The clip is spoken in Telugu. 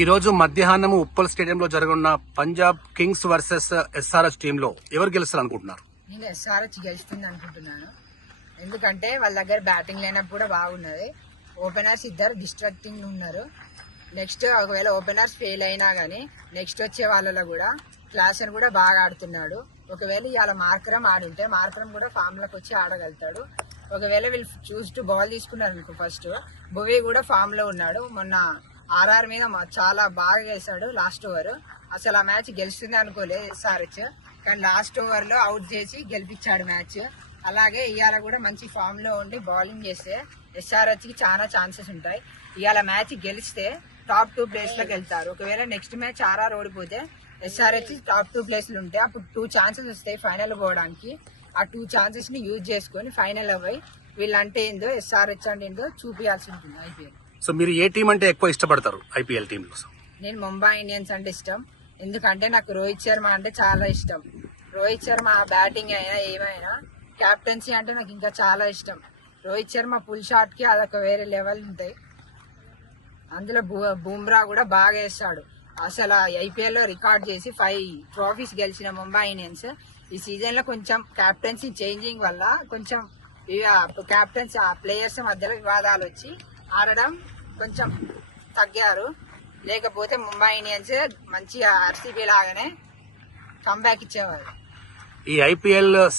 ఈ రోజు మధ్యాహ్నం ఉప్పల్ స్టేడియంలో జరగనున్న పంజాబ్ కింగ్స్ వర్సెస్ ఎస్ఆర్హెచ్ టీంలో ఎవరు గెలుస్తారు అనుకుంటున్నారు? నేను ఎస్ఆర్హెచ్ గెలుస్తుంది అనుకుంటున్నాను. ఎందుకంటే వాళ్ళ దగ్గర బ్యాటింగ్ లైనప్ కూడా బాగున్నది. ఓపెనర్స్ ఇద్దరు డిస్ట్రాక్టింగ్ ఉన్నారు. నెక్స్ట్ ఒకవేళ ఓపెనర్స్ ఫెయిల్ అయినా కానీ నెక్స్ట్ వచ్చే వాళ్ళలో కూడా క్లాసన్ కూడా బాగా ఆడుతున్నాడు. ఒకవేళ ఇవాళ మార్కరం ఆడుంటే మార్కరం కూడా ఫామ్ లోకి వచ్చి ఆడగలుగుతాడు. ఒకవేళ వీళ్ళు చూస్తూ బాల్ తీసుకున్నారు అనుకో, ఫస్ట్ భువీ కూడా ఫామ్ లో ఉన్నాడు. మొన్న ఆర్ఆర్ మీద చాలా బాగా వేశాడు లాస్ట్ ఓవర్. అసలు ఆ మ్యాచ్ గెలుస్తుంది అనుకోలేదు ఎస్ఆర్హెచ్, కానీ లాస్ట్ ఓవర్ లో అవుట్ చేసి గెలిపించాడు మ్యాచ్. అలాగే ఇవాళ కూడా మంచి ఫామ్ లో ఉండి బౌలింగ్ చేస్తే ఎస్ఆర్హెచ్ కి చాలా ఛాన్సెస్ ఉంటాయి. ఇవాళ మ్యాచ్ గెలిస్తే టాప్ 2 ప్లేస్ లోకి వెళ్తారు. ఒకవేళ నెక్స్ట్ మ్యాచ్ ఆర్ఆర్ ఓడిపోతే ఎస్ఆర్హెచ్ టాప్ 2 ప్లేస్లు ఉంటాయి. అప్పుడు 2 ఛాన్సెస్ వస్తాయి ఫైనల్ పోవడానికి. ఆ 2 ఛాన్సెస్ ని యూజ్ చేసుకొని ఫైనల్ అవ్వాలి. వీళ్ళంటే ఏందో ఎస్ఆర్హెచ్ అంటే ఏందో చూపించాల్సి ఉంటుంది ఐపీఎల్. సో మీరు ఏ టీం అంటే ఎక్కువ ఇష్టపడతారు ఐపీఎల్ టీమ్ లో? నేను ముంబై ఇండియన్స్ అంటే ఇష్టం. ఎందుకంటే నాకు రోహిత్ శర్మ అంటే చాలా ఇష్టం. రోహిత్ శర్మ బ్యాటింగ్ అయినా ఏమైనా, క్యాప్టెన్సీ అంటే నాకు ఇంకా చాలా ఇష్టం. రోహిత్ శర్మ పుల్ షాట్ కి అదొక వేరే లెవెల్ ఉంటాయి. అందులో బూమ్రా కూడా బాగా వేస్తాడు. అసలు ఐపీఎల్ లో రికార్డ్ చేసి 5 ట్రోఫీస్ గెలిచిన ముంబై ఇండియన్స్ ఈ సీజన్ లో కొంచెం క్యాప్టెన్సీ చేంజింగ్ వల్ల కొంచెం క్యాప్టెన్స్ ప్లేయర్స్ మధ్యలో వివాదాలు వచ్చి ఆడడం కొంచెం తగ్గారు. లేకపోతే ముంబై ఇండియన్స్ మంచిగా ఆర్సీబీ లాగానే కంబ్యాక్ ఇచ్చేవారు. ఈ ఐపీఎల్